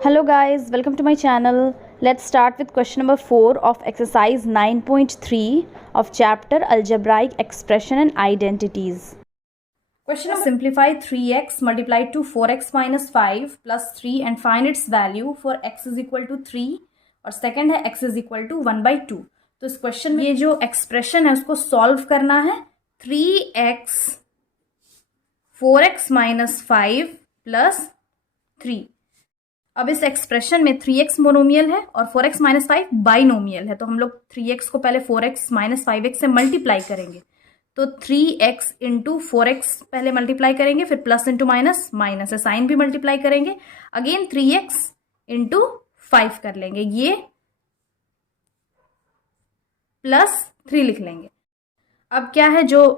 Hello guys, welcome to my channel. Let's start with question number 4 of exercise 9.3 of chapter Algebraic Expression and Identities. Question number: simplify 3x multiplied to 4x minus 5 plus 3 and find its value for x is equal to 3 और second है x is equal to 1/2. तो इस question में ये जो expression है उसको solve करना है. 3x 4x minus 5 plus 3. अब इस एक्सप्रेशन में 3x मोनोमियल है और 4x माइनस 5 बाइनोमियल है, तो हम लोग 3x को पहले 4x माइनस 5x से मल्टीप्लाई करेंगे. तो 3x इंटू 4x पहले मल्टीप्लाई करेंगे, फिर प्लस इंटू माइनस, माइनस है साइन भी मल्टीप्लाई करेंगे, अगेन 3x इंटू 5 कर लेंगे, ये प्लस 3 लिख लेंगे. अब क्या है, जो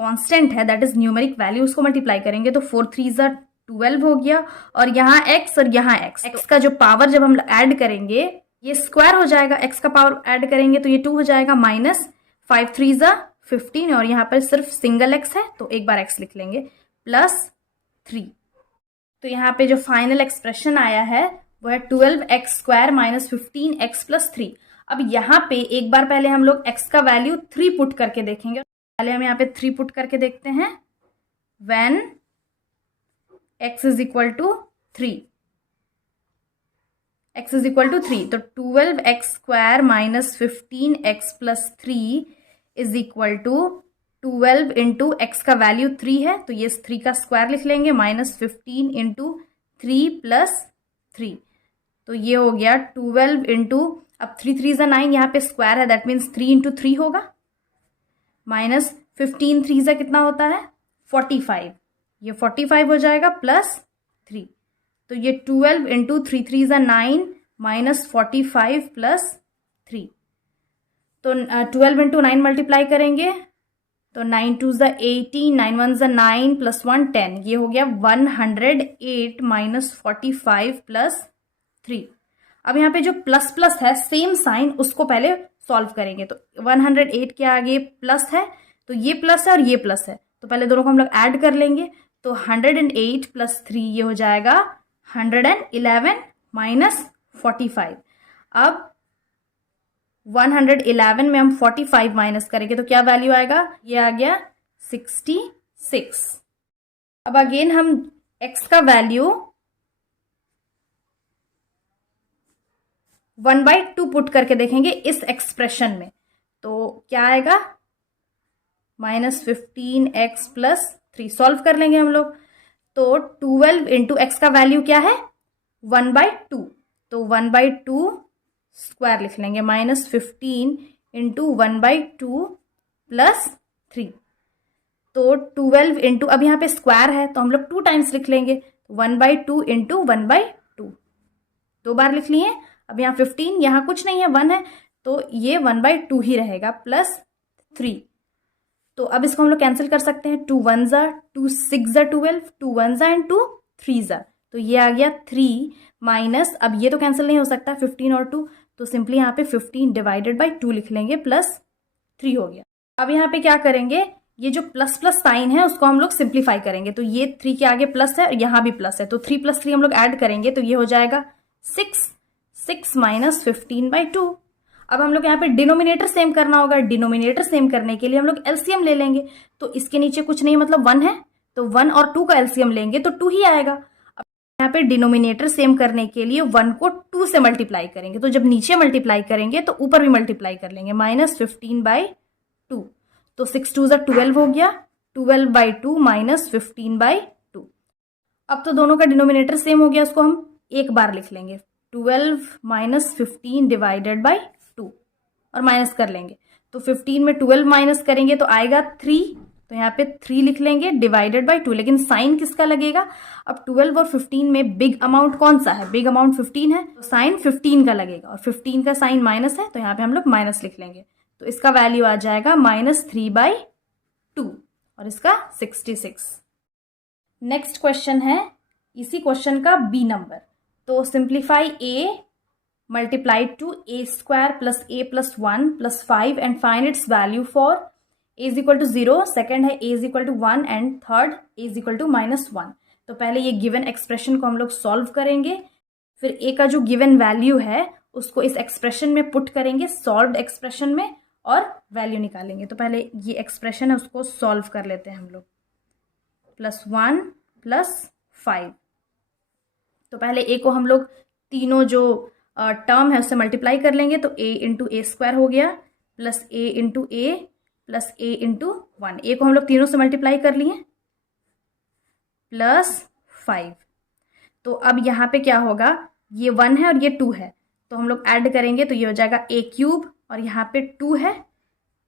कांस्टेंट है दैट इज न्यूमेरिक वैल्यू, उसको मल्टीप्लाई करेंगे तो 4 3 12 हो गया, और यहाँ x और यहाँ x का जो पावर जब हम ऐड करेंगे ये स्क्वायर हो जाएगा. x का पावर ऐड करेंगे तो ये 2 हो जाएगा, माइनस 5 3 15, और यहाँ पर सिर्फ सिंगल x है तो एक बार x लिख लेंगे, प्लस 3. तो यहाँ पे जो फाइनल एक्सप्रेशन आया है वो है 12x square minus 15x plus 3. अब यहाँ पे एक बार पहले हम लोग x का वैल्यू 3 पुट करके देखेंगे. पहले हम यहाँ पे 3 पुट करके देखते हैं. When x is equal to 3, x is equal to 3, तो 12x square minus 15x plus 3 is equal to 12 into X का वैल्यू 3 है तो ये 3 का स्क्वायर लिख लेंगे, माइनस 15 इंटू 3 प्लस 3, तो ये हो गया 12 इंटू, अब 3 3 9, यहाँ पे स्क्वायर है दैट मीन्स 3 इंटू 3 होगा, माइनस 15 3 कितना होता है 45, ये 45 हो जाएगा, प्लस 3, तो ये 12 इंटू 3 3 9 माइनस 45 प्लस 3, तो 12 इंटू 9 मल्टीप्लाई करेंगे तो 9 2 18, 9 1 9 प्लस 1 10, ये हो गया 108 माइनस 45 प्लस 3. अब यहाँ पे जो प्लस प्लस है सेम साइन, उसको पहले सॉल्व करेंगे. तो 108 के आगे प्लस है तो ये प्लस है और ये प्लस है, तो पहले दोनों को हम लोग ऐड कर लेंगे. तो 108 प्लस 3 ये हो जाएगा 111 माइनस 45. अब 111 में हम 45 माइनस करेंगे तो क्या वैल्यू आएगा, ये आ गया 66. अब अगेन हम x का वैल्यू 1/2 पुट करके देखेंगे इस एक्सप्रेशन में, तो क्या आएगा माइनस 15x प्लस 3. सॉल्व कर लेंगे हम लोग, तो 12 इंटू एक्स का वैल्यू क्या है 1/2, तो 1/2 स्क्वायर लिख लेंगे, माइनस 15 इंटू 1/2 प्लस 3, तो 12 इंटू, अब यहाँ पे स्क्वायर है तो हम लोग 2 टाइम्स लिख लेंगे, 1/2 इंटू 1/2, 2 बार लिख लिए. अब यहाँ 15, यहाँ कुछ नहीं है 1 है तो ये 1/2 ही रहेगा, प्लस 3. तो अब इसको हम लोग कैंसिल कर सकते हैं, 2 1 2 6 12, 2 1 एंड 2 3 तो ये आ गया 3 माइनस, अब ये तो कैंसिल नहीं हो सकता 15 और 2, तो सिंपली यहाँ पे 15 डिवाइडेड बाई 2 लिख लेंगे, प्लस 3 हो गया. अब यहाँ पे क्या करेंगे, ये जो प्लस प्लस साइन है उसको हम लोग सिंप्लीफाई करेंगे, तो ये 3 के आगे प्लस है और यहाँ भी प्लस है, तो 3 प्लस 3 हम लोग ऐड करेंगे तो ये हो जाएगा 6 माइनस 15/2. अब हम लोग यहाँ पे डिनोमिनेटर सेम करना होगा, डिनोमिनेटर सेम करने के लिए हम लोग एलसीएम ले लेंगे, तो इसके नीचे कुछ नहीं मतलब 1 है तो 1 और 2 का एलसीएम लेंगे तो 2 ही आएगा. अब यहाँ पे डिनोमिनेटर सेम करने के लिए 1 को 2 से मल्टीप्लाई करेंगे, तो जब नीचे मल्टीप्लाई करेंगे तो ऊपर भी मल्टीप्लाई कर लेंगे, माइनस 15/2, तो 6 2 12 हो गया, 12/2 माइनस 15/2. अब तो दोनों का डिनोमिनेटर सेम हो गया, उसको हम एक बार लिख लेंगे, 12 माइनस 15 डिवाइडेड बाई 2 और माइनस कर लेंगे, तो 15 में 12 माइनस करेंगे तो आएगा 3, तो यहाँ पे 3 लिख लेंगे डिवाइडेड बाई 2, लेकिन साइन किसका लगेगा, अब 12 और 15 में बिग अमाउंट कौन सा है, बिग अमाउंट 15 है तो साइन 15 का लगेगा, और 15 का साइन माइनस है तो यहाँ पे हम लोग माइनस लिख लेंगे, तो इसका वैल्यू आ जाएगा माइनस 3/2 और इसका 66. नेक्स्ट क्वेश्चन है इसी क्वेश्चन का बी नंबर, तो simplify a multiplied to a square plus a plus 1 plus 5 and find its value for a is equal to 0, second है a is equal to 1 and third a is equal to -1. तो पहले ये given expression को हम लोग solve करेंगे. फिर ए का जो गिवन वैल्यू है उसको इस एक्सप्रेशन में पुट करेंगे, सॉल्व्ड एक्सप्रेशन में, और वैल्यू निकालेंगे। तो पहले ये एक्सप्रेशन है उसको सॉल्व कर लेते हैं हम लोग। +1 + 5, तो पहले ए को हम लोग तीनों जो टर्म है उससे मल्टीप्लाई कर लेंगे, तो a × a² हो गया, plus a × a plus a × 1। ए को हम लोग तीनों से मल्टीप्लाई कर लिए, +5। तो अब यहाँ पे क्या होगा, ये 1 है और ये 2 है, तो हम लोग ऐड करेंगे तो ये हो जाएगा a³ और यहाँ पे 2 है,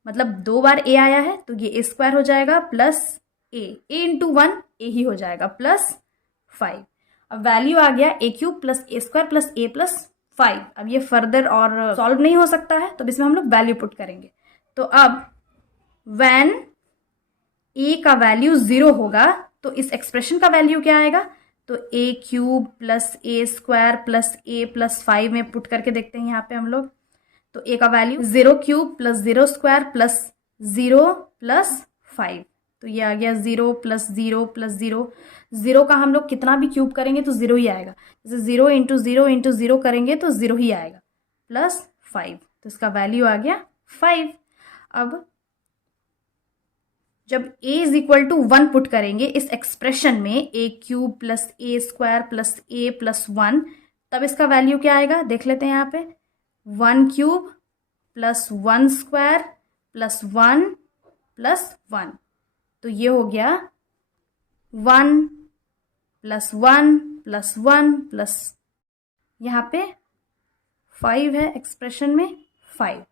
मतलब 2 बार a आया है तो ये a² हो जाएगा, प्लस a × 1 a ही हो जाएगा, +5। अब वैल्यू आ गया a³ + a² + a + 5। अब ये फर्दर और सॉल्व नहीं हो सकता है, तो इसमें हम लोग वैल्यू पुट करेंगे। तो अब व्हेन a का वैल्यू 0 होगा तो इस एक्सप्रेशन का वैल्यू क्या आएगा, तो a³ + a² + a + 5 में पुट करके देखते हैं यहाँ पे हम लोग। तो a का वैल्यू 0³ + 0² + 0 + 5, तो ये आ गया 0 + 0 + 0। 0 का हम लोग कितना भी क्यूब करेंगे तो 0 ही आएगा, जैसे 0 × 0 × 0 करेंगे तो 0 ही आएगा, +5, तो इसका वैल्यू आ गया 5। अब जब a = 1 पुट करेंगे इस एक्सप्रेशन में, a³ + a² + a + 1, तब इसका वैल्यू क्या आएगा देख लेते हैं यहाँ पे। 1³ + 1² + 1 + 1, तो ये हो गया 1 + 1 + 1 प्लस यहाँ पे 5 है एक्सप्रेशन में 5।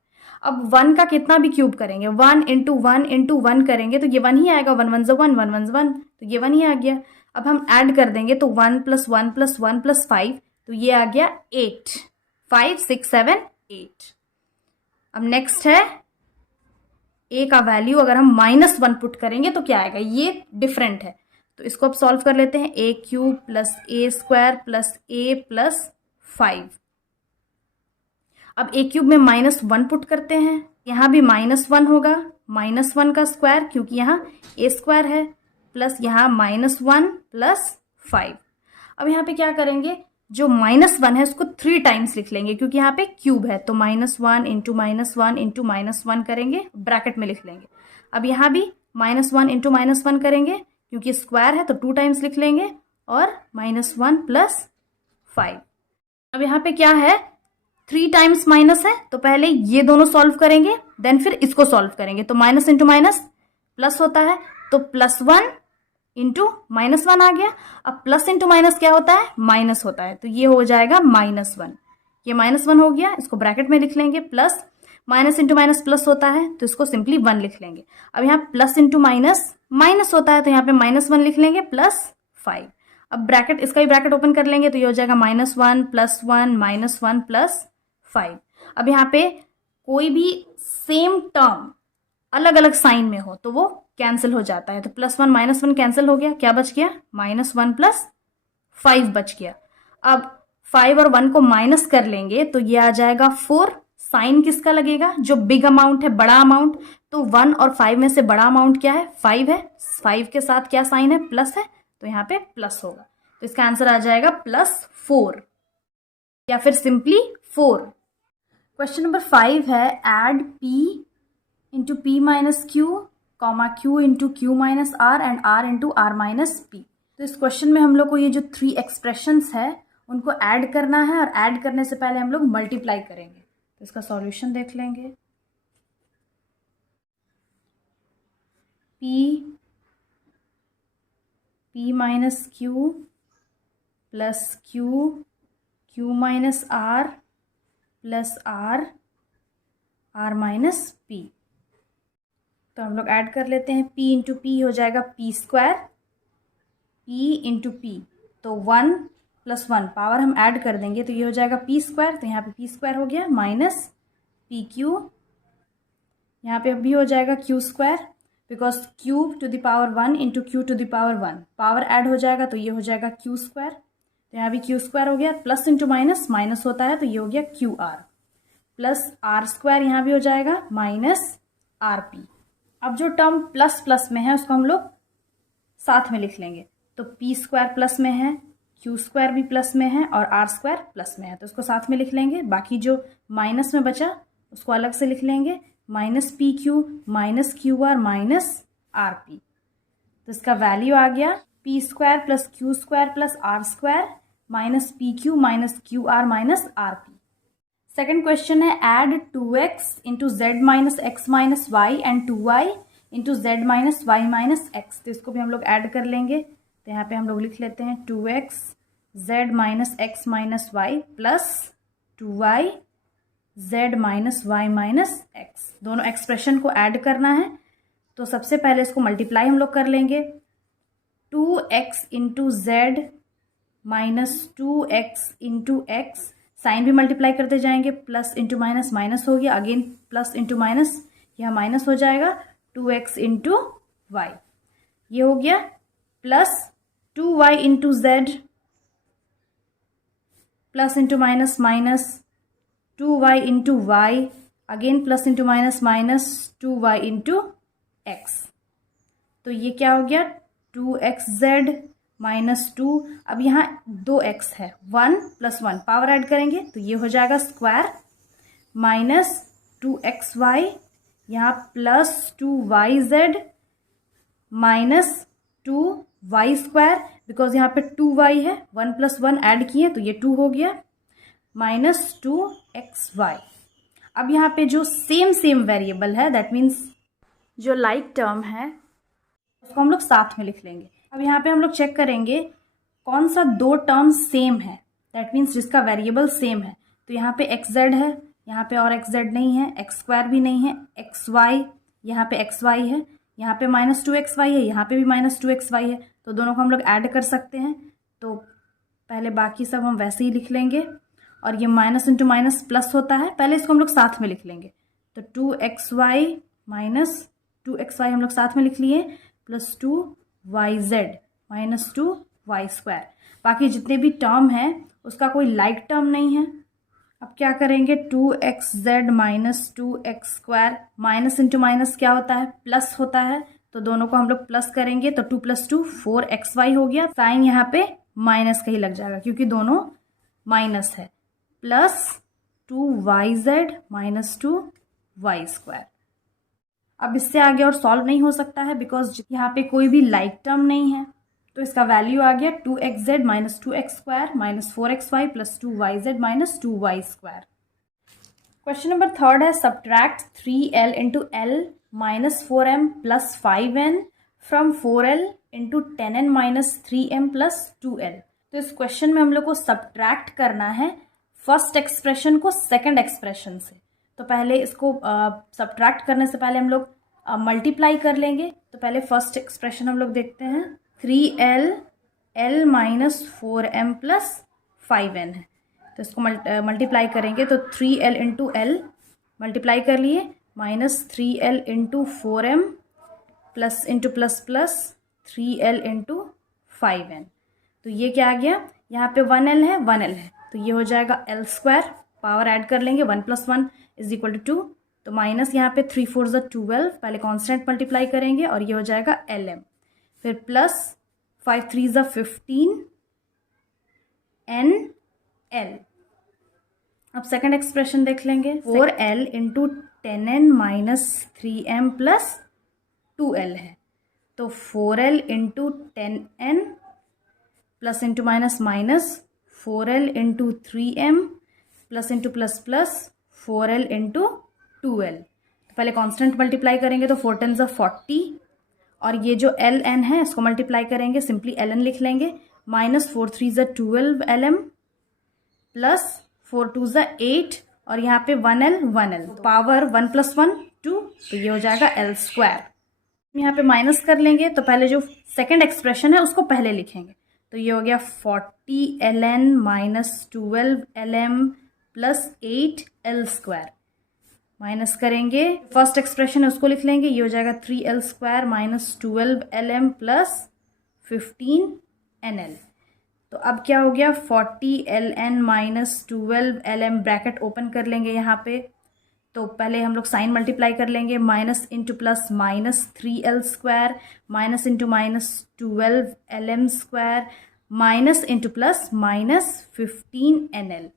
अब 1 का कितना भी क्यूब करेंगे, 1 × 1 × 1 करेंगे तो ये 1 ही आएगा, 1 1 1 1 1 1, तो ये 1 ही आ गया। अब हम ऐड कर देंगे तो 1 + 1 + 1 + 5, तो ये आ गया 8, 5 6 7 8। अब नेक्स्ट है a का वैल्यू अगर हम -1 पुट करेंगे तो क्या आएगा, ये डिफरेंट है, तो इसको अब सॉल्व कर लेते हैं। a³ + a² + a + 5। अब a³ में -1 पुट करते हैं, यहाँ भी -1 होगा, -1 का स्क्वायर क्योंकि यहाँ a² है, प्लस यहाँ -1 + 5। अब यहाँ पे क्या करेंगे, जो -1 है उसको 3 टाइम्स लिख लेंगे क्योंकि यहाँ पे क्यूब है, तो -1 × -1 × -1 करेंगे, ब्रैकेट में लिख लेंगे। अब यहाँ भी -1 × -1 करेंगे क्योंकि स्क्वायर है तो 2 टाइम्स लिख लेंगे, और -1 + 5। अब यहाँ पे क्या है, 3 टाइम्स माइनस है, तो पहले ये दोनों सॉल्व करेंगे, देन फिर इसको सॉल्व करेंगे, तो माइनस इंटू माइनस प्लस होता है, तो +1 × -1 आ गया। अब प्लस इंटू माइनस क्या होता है, माइनस होता है, तो ये हो जाएगा -1, ये -1 हो गया, इसको ब्रैकेट में लिख लेंगे, plus minus into minus plus होता है तो इसको सिंपली 1 लिख लेंगे। अब यहाँ प्लस इंटू माइनस माइनस होता है तो यहाँ पे -1 लिख लेंगे, +5। अब ब्रैकेट, इसका भी ब्रैकेट ओपन कर लेंगे तो ये हो जाएगा -1 + 1 -1 + 5। अब यहाँ पे कोई भी सेम टर्म अलग अलग साइन में हो तो वो कैंसिल हो जाता है, तो +1 -1 कैंसिल हो गया, क्या बच गया, -1 + 5 बच गया। अब 5 और 1 को माइनस कर लेंगे तो ये आ जाएगा 4। साइन किसका लगेगा, जो बिग अमाउंट है, बड़ा अमाउंट, तो 1 और 5 में से बड़ा अमाउंट क्या है, 5 है, 5 के साथ क्या साइन है, प्लस है, तो यहाँ पे प्लस होगा, तो इसका आंसर आ जाएगा +4 या फिर सिंपली 4। क्वेश्चन नंबर 5 है, add p × p - q, q × q - r and r × r - p। तो इस क्वेश्चन में हम लोग को ये जो 3 एक्सप्रेशंस है उनको ऐड करना है, और ऐड करने से पहले हम लोग मल्टीप्लाई करेंगे, तो इसका सॉल्यूशन देख लेंगे। p - q + q - r + r - p। तो हम लोग ऐड कर लेते हैं, p × p हो जाएगा p², p × p, तो 1 + 1 पावर हम ऐड कर देंगे तो ये हो जाएगा p², तो यहाँ पे p² हो गया, माइनस pq, यहाँ पे भी हो जाएगा q², because cube to the power 1 × q to the power 1, power add हो जाएगा तो ये हो जाएगा q², तो यहाँ भी q² हो गया, प्लस इंटू माइनस माइनस होता है तो ये हो गया qr, प्लस r² यहाँ भी हो जाएगा, माइनस rp। अब जो टर्म प्लस प्लस में है उसको हम लोग साथ में लिख लेंगे, तो p² प्लस में है, क्यू स्क्वायर भी प्लस में है और आर स्क्वायर प्लस में है, तो इसको साथ में लिख लेंगे। बाकी जो माइनस में बचा उसको अलग से लिख लेंगे, minus P Q minus Q R minus R P. तो इसका वैल्यू आ गया P square plus Q square plus R square minus P Q minus Q R minus R P. Second question है add 2x into Z minus X minus Y and 2y into Z minus Y minus X. तो इसको भी हम लोग add कर लेंगे। तो यहाँ पे हम लोग लिख लेते हैं 2x Z minus X minus Y plus 2y Z minus Y minus X. दोनों एक्सप्रेशन को ऐड करना है। तो सबसे पहले इसको मल्टीप्लाई हम लोग कर लेंगे। 2x into Z minus 2x into X, sign भी मल्टीप्लाई करते जाएंगे, प्लस इंटू माइनस माइनस हो गया, अगेन प्लस इंटू माइनस, यह माइनस हो जाएगा 2x इंटू वाई, ये हो गया, plus 2y into Z plus into minus minus 2y into Y, again plus into minus minus 2y into X. तो ये क्या हो गया 2xz माइनस 2। अब यहाँ 2x है, 1 प्लस 1 पावर ऐड करेंगे तो ये हो जाएगा स्क्वायर माइनस 2xy, यहाँ plus 2yz minus 2y square, because यहाँ पे 2y है, 1 प्लस 1 ऐड किए तो ये 2 हो गया, माइनस 2xy। अब यहाँ पे जो सेम वेरिएबल है, दैट मीन्स जो लाइक टर्म है, उसको हम लोग साथ में लिख लेंगे। अब यहाँ पे हम लोग चेक करेंगे कौन सा दो टर्म सेम है, दैट मीन्स जिसका वेरिएबल सेम है। तो यहाँ पे xz है, यहाँ पे और xz नहीं है, x स्क्वायर भी नहीं है, xy, यहाँ पे xy है, यहाँ पे माइनस 2xy है, यहाँ पे भी माइनस 2xy है, तो दोनों को हम लोग ऐड कर सकते हैं। तो पहले बाकी सब हम वैसे ही लिख लेंगे, और ये माइनस इंटू माइनस प्लस होता है, पहले इसको हम लोग साथ में लिख लेंगे। तो 2xy माइनस 2xy हम लोग साथ में लिख लिए, plus 2yz minus 2y square. बाकी जितने भी टर्म हैं उसका कोई लाइक टर्म नहीं है। अब क्या करेंगे 2xz minus 2x square, minus into minus क्या होता है, प्लस होता है, तो दोनों को हम लोग प्लस करेंगे तो 2 प्लस 2 4xy हो गया। साइन यहाँ पे माइनस का ही लग जाएगा क्योंकि दोनों माइनस है, plus 2yz minus 2y square. अब इससे आगे और सॉल्व नहीं हो सकता है बिकॉज यहाँ पे कोई भी लाइक टर्म नहीं है, तो इसका वैल्यू आ गया 2xz minus 2x square minus 4xy plus 2yz minus 2y square. Question number third है subtract 3l into L minus 4m plus 5n from 4l into 10n minus 3m plus 2l। तो इस question में हम लोग को subtract करना है first expression को सेकंड एक्सप्रेशन से। तो पहले इसको सब्ट्रैक्ट करने से पहले हम लोग मल्टीप्लाई कर लेंगे। तो पहले फर्स्ट एक्सप्रेशन हम लोग देखते हैं, 3l l minus 4m plus 5n है, तो इसको मल्टीप्लाई करेंगे तो 3l इंटू एल मल्टीप्लाई कर लिए, minus 3l into 4m plus into plus plus 3l into 5n। तो ये क्या आ गया, यहाँ पे 1l है 1l है, तो ये हो जाएगा l स्क्वायर, पावर ऐड कर लेंगे 1 प्लस 1 इज इक्वल टू 2, तो माइनस यहाँ पे 3 4 12, पहले कांस्टेंट मल्टीप्लाई करेंगे और ये हो जाएगा lm, फिर प्लस 5 3 15 nl। अब सेकंड एक्सप्रेशन देख लेंगे, 4l into 10n minus 3m plus 2l है, तो 4l into 10n plus into minus minus 4l into 3m plus into plus plus 4l into 2l। पहले कांस्टेंट मल्टीप्लाई करेंगे तो 4 10 40, और ये जो ln है इसको मल्टीप्लाई करेंगे, सिंपली ln लिख लेंगे, माइनस 4 3 12 lm प्लस 4 2 8, और यहाँ पे 1l पावर 1 प्लस 1 2, तो ये हो जाएगा l स्क्वायर। यहाँ पे माइनस कर लेंगे तो पहले जो सेकंड एक्सप्रेशन है उसको पहले लिखेंगे, तो ये हो गया 40 ln minus 12 lm plus 8 l square. Minus करेंगे फर्स्ट एक्सप्रेशन है उसको लिख लेंगे, ये हो जाएगा 3l square minus 12 lm plus 15 nl। तो अब क्या हो गया 40 ln minus 12 lm, bracket open कर लेंगे यहाँ पे, तो पहले हम लोग साइन मल्टीप्लाई कर लेंगे, minus into plus minus 3l square minus into minus 12 lm square, minus into plus -15 NL।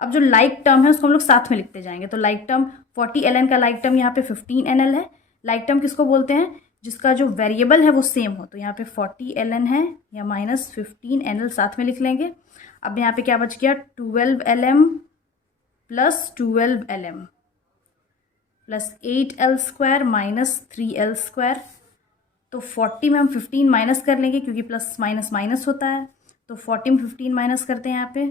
अब जो लाइक टर्म है उसको हम लोग साथ में लिखते जाएंगे। तो लाइक टर्म 40 Ln का लाइक टर्म यहाँ पे 15 NL है। लाइक टर्म किसको बोलते हैं? जिसका जो वेरिएबल है वो सेम हो। तो यहाँ पे 40 Ln है या -15 NL साथ में लिख लेंगे। अब यहाँ पे क्या बच गया? 12 Lm plus 12 Lm plus 8L² minus 3L²। तो 40 में हम 15 माइनस कर लेंगे क्योंकि प्लस माइनस माइनस होता है। तो 40 में 15 माइनस करते हैं यहाँ पे,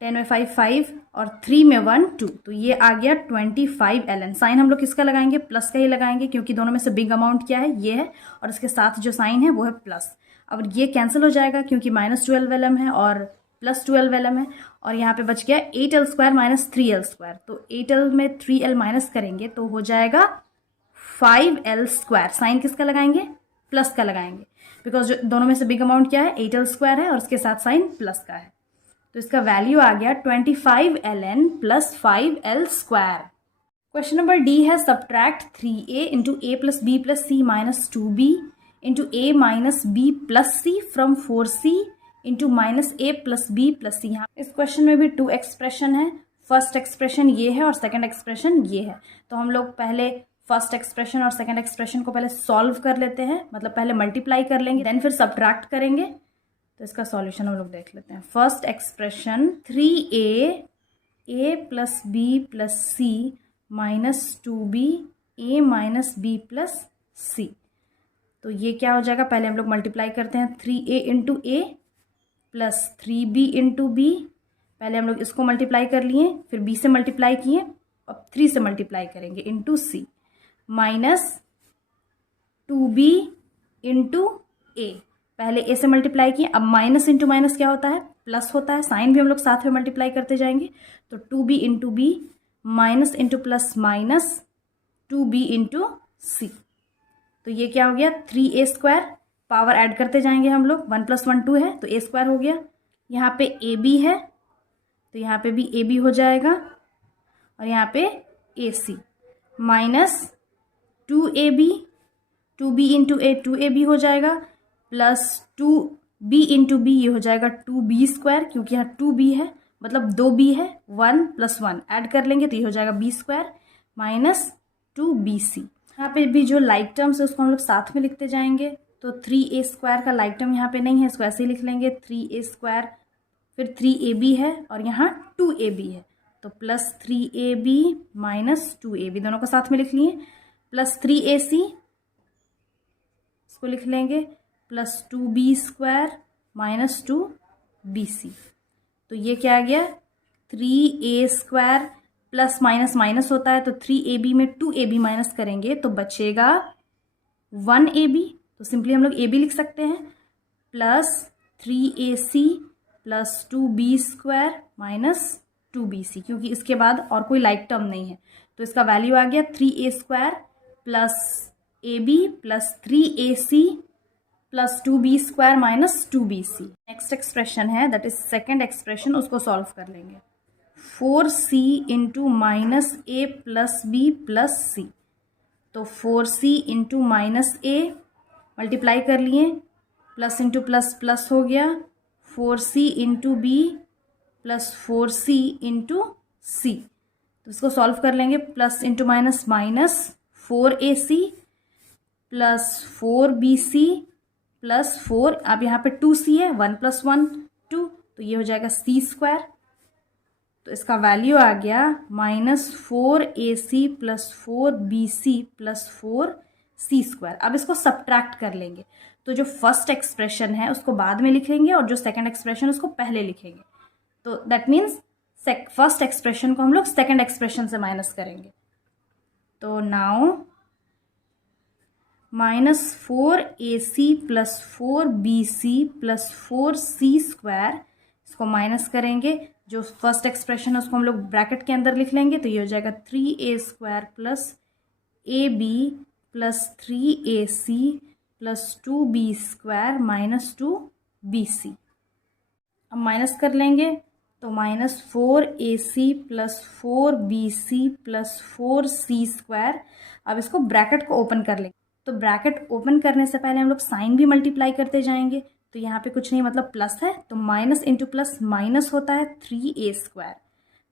10 में 5 5 और 3 में 1 2। तो ये आ गया 25 Ln। साइन हम लोग किसका लगाएंगे? प्लस का ही लगाएंगे क्योंकि दोनों में से बिग अमाउंट क्या है? ये है, और इसके साथ जो साइन है वो है प्लस। अब ये कैंसिल हो जाएगा क्योंकि -12 Lm है और +12 Lm है, और यहाँ पे बच गया 8L² माइनस 3L²। तो 8L में 3L माइनस करेंगे तो हो जाएगा 5L²। साइन किसका लगाएंगे? प्लस का लगाएंगे बिकॉज दोनों में से बिग अमाउंट क्या है? 8L² है और उसके साथ साइन प्लस का है। तो इसका वैल्यू आ गया 25 Ln plus 5L²। Question number D है subtract 3a into a plus B plus C minus 2b into a minus B plus C from 4c into minus a plus B plus C. यहाँ इस question में भी 2 expression है। First expression ये है और second expression ये है। तो हम लोग पहले फर्स्ट एक्सप्रेशन और सेकंड एक्सप्रेशन को पहले सॉल्व कर लेते हैं, मतलब पहले मल्टीप्लाई कर लेंगे देन फिर सब्ट्रैक्ट करेंगे। तो इसका सॉल्यूशन हम लोग देख लेते हैं। First expression 3a plus B plus C minus 2b a minus B plus C. तो ये क्या हो जाएगा? पहले हम लोग मल्टीप्लाई करते हैं 3a इंटू ए प्लस 3b इंटू बी। पहले हम लोग इसको मल्टीप्लाई कर लिए, फिर b से मल्टीप्लाई किए, अब 3 से मल्टीप्लाई करेंगे इंटू सी माइनस 2b इंटू ए। पहले ए से मल्टीप्लाई किए, अब माइनस इंटू माइनस क्या होता है? प्लस होता है। साइन भी हम लोग साथ में मल्टीप्लाई करते जाएंगे। तो 2b into B minus into plus minus 2b into C. तो ये क्या हो गया? 3a²। पावर ऐड करते जाएंगे हम लोग, 1 + 1 2 है तो a² हो गया। यहाँ पे ab है तो यहाँ पे भी ab हो जाएगा, और यहाँ पे ac minus 2ab 2b into a 2ab हो जाएगा, प्लस 2b इंटू बी ये हो जाएगा 2b² क्योंकि यहाँ 2b है मतलब 2b है, 1 + 1 ऐड कर लेंगे तो ये हो जाएगा b² माइनस 2bc। यहाँ पे भी जो लाइक टर्म्स है उसको हम लोग साथ में लिखते जाएंगे। तो 3a² का लाइक टर्म यहाँ पे नहीं है, इसको ऐसे ही लिख लेंगे 3a², फिर 3ab है और यहाँ 2ab है तो प्लस 3ab माइनस 2ab दोनों को साथ में लिख लिए, प्लस 3ac इसको लिख लेंगे, प्लस 2b² माइनस 2bc। तो ये क्या आ गया? 3a² प्लस माइनस माइनस होता है तो 3ab में 2ab माइनस करेंगे तो बचेगा 1ab। तो सिंपली हम लोग ab लिख सकते हैं, plus 3ac plus 2b² minus 2bc, क्योंकि इसके बाद और कोई लाइक टर्म नहीं है। तो इसका वैल्यू आ गया 3a² plus ab plus 3ac plus 2b² minus 2bc। Next expression है दैट इज सेकेंड एक्सप्रेशन, उसको सॉल्व कर लेंगे। 4c into minus a plus b plus C. तो 4c into minus a multiply कर लिए, प्लस इंटू प्लस प्लस हो गया, 4c into B plus 4c into C. तो इसको सॉल्व कर लेंगे, plus into minus minus 4ac plus 4bc plus 4, अब यहाँ पे 2c है, 1 + 1 2 तो ये हो जाएगा c²। तो इसका वैल्यू आ गया -4ac plus 4bc plus 4c²। अब इसको सब्ट्रैक्ट कर लेंगे, तो जो फर्स्ट एक्सप्रेशन है उसको बाद में लिखेंगे और जो सेकंड एक्सप्रेशन उसको पहले लिखेंगे। तो दैट मीन्स फर्स्ट एक्सप्रेशन को हम लोग सेकंड एक्सप्रेशन से माइनस करेंगे। तो now -4ac plus 4bc plus 4c² इसको माइनस करेंगे, जो फर्स्ट एक्सप्रेशन है उसको हम लोग ब्रैकेट के अंदर लिख लेंगे। तो ये हो जाएगा 3a² plus ab plus 3ac plus 2b² minus 2bc। अब माइनस कर लेंगे तो -4ac plus 4bc plus 4c²। अब इसको ब्रैकेट को ओपन कर लेंगे, तो ब्रैकेट ओपन करने से पहले हम लोग साइन भी मल्टीप्लाई करते जाएंगे। तो यहाँ पे कुछ नहीं मतलब प्लस है, तो माइनस इंटू प्लस माइनस होता है 3a²,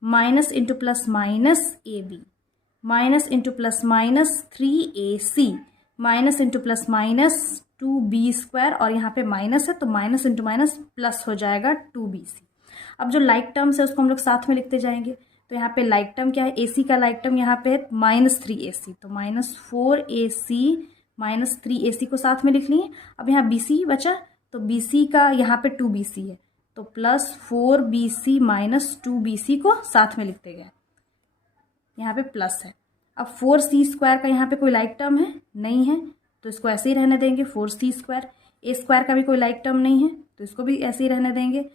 minus into plus minus ab, minus into plus minus 3ac, minus into plus minus 2b², और यहाँ पे माइनस है तो माइनस इंटू माइनस प्लस हो जाएगा 2bc। अब जो लाइक टर्म्स है उसको हम लोग साथ में लिखते जाएंगे। तो यहाँ पे लाइक टर्म क्या है, ac का लाइक टर्म यहाँ पे है -3ac, तो -4ac माइनस 3ac को साथ में लिख लिए। अब यहाँ bc बचा, तो bc का यहाँ पे 2bc है, तो +4bc माइनस 2bc को साथ में लिखते गए, यहाँ पे प्लस है। अब 4c² का यहाँ पे कोई लाइक टर्म है नहीं है, तो इसको ऐसे ही रहने देंगे 4c²। a² का भी कोई लाइक टर्म नहीं है, तो इसको भी ऐसे ही रहने देंगे।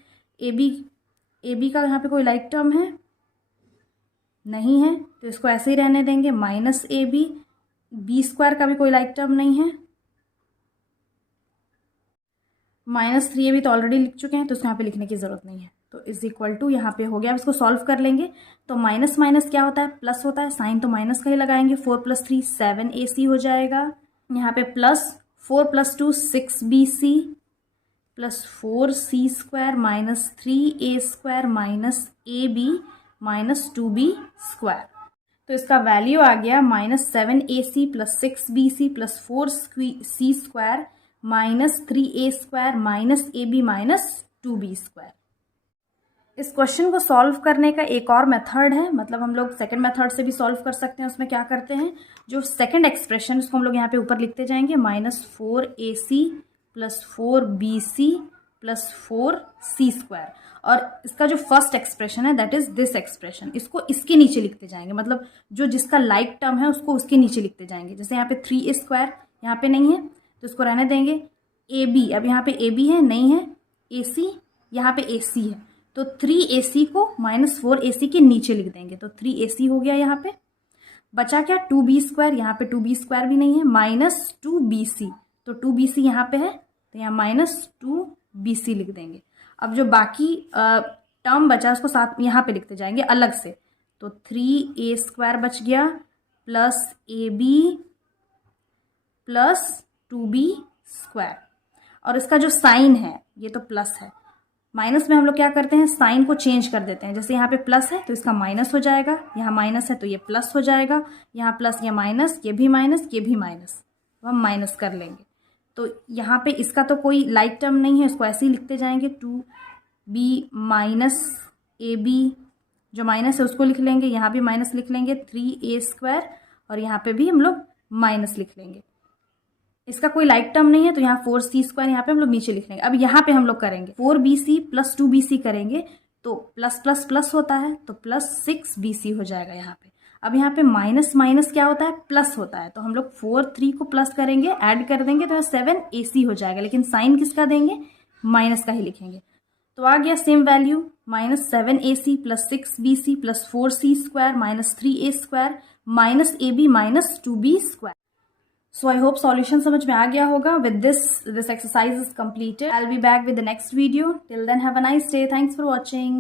ab का यहाँ पे कोई लाइक टर्म है नहीं है, तो इसको ऐसे ही रहने देंगे -ab। b² का भी कोई लाइक टर्म नहीं है, -3ab तो ऑलरेडी लिख चुके हैं, तो इसको यहाँ पे लिखने की जरूरत नहीं है। तो इज इक्वल टू यहाँ पे हो गया। अब इसको सॉल्व कर लेंगे। तो माइनस माइनस क्या होता है, प्लस होता है, साइन तो माइनस का ही लगाएंगे। 4 + 3 7ac हो जाएगा। यहाँ पे +4 + 2 6bc + 4c² minus 3a² minus ab minus 2b²। तो इसका वैल्यू आ गया -7ac + 6bc + 4c² minus 3a² minus ab minus 2b²। इस क्वेश्चन को सॉल्व करने का एक और मेथड है, मतलब हम लोग सेकंड मेथड से भी सॉल्व कर सकते हैं। उसमें क्या करते हैं, जो सेकंड एक्सप्रेशन उसको हम लोग यहाँ पे ऊपर लिखते जाएंगे, -4ac + 4bc + 4c²। और इसका जो फर्स्ट एक्सप्रेशन है दैट इज दिस एक्सप्रेशन, इसको इसके नीचे लिखते जाएंगे, मतलब जो जिसका लाइक टर्म है उसको उसके नीचे लिखते जाएंगे। जैसे यहाँ पे 3a² यहाँ पे नहीं है तो इसको रहने देंगे। ab, अब यहाँ पे ab है नहीं है, ac यहाँ पे ac है, तो 3ac को -4ac के नीचे लिख देंगे, तो 3ac हो गया। यहाँ पे बचा क्या, 2b², यहाँ पे 2b² भी नहीं है, -2bc, तो 2bc यहाँ पे है, तो यहाँ -2bc लिख देंगे। अब जो बाकी टर्म बचा उसको साथ यहाँ पे लिखते जाएंगे अलग से, तो 3a² बच गया प्लस ab प्लस 2b²। और इसका जो साइन है ये तो प्लस है, माइनस में हम लोग क्या करते हैं, साइन को चेंज कर देते हैं। जैसे यहाँ पे प्लस है तो इसका माइनस हो जाएगा, यहाँ माइनस है तो ये प्लस हो जाएगा, यहाँ प्लस या माइनस, ये भी माइनस ये भी माइनस, तो हम माइनस कर लेंगे। तो यहाँ पे इसका तो कोई लाइक टर्म नहीं है, उसको ऐसे ही लिखते जाएंगे। 2b माइनस ab, जो माइनस है उसको लिख लेंगे, यहाँ भी माइनस लिख लेंगे 3a² और यहाँ पे भी हम लोग माइनस लिख लेंगे। इसका कोई लाइक टर्म नहीं है तो यहाँ 4c² यहाँ पे हम लोग नीचे लिख लेंगे। अब यहाँ पे हम लोग करेंगे 4bc + 2bc करेंगे, तो प्लस प्लस प्लस होता है, तो +6bc हो जाएगा यहाँ पे। अब यहाँ पे माइनस माइनस क्या होता है, प्लस होता है, तो हम लोग 3 को प्लस करेंगे, ऐड कर देंगे तो 7ac हो जाएगा, लेकिन साइन किसका देंगे, माइनस का ही लिखेंगे। तो आ गया same value, -7ac + 6bc + 4c² minus 3a² minus ab minus 2b²। So I hope solution समझ में आ गया होगा। With this exercise is completed. I'll be back with the next video. Till then, have a nice day. Thanks for watching.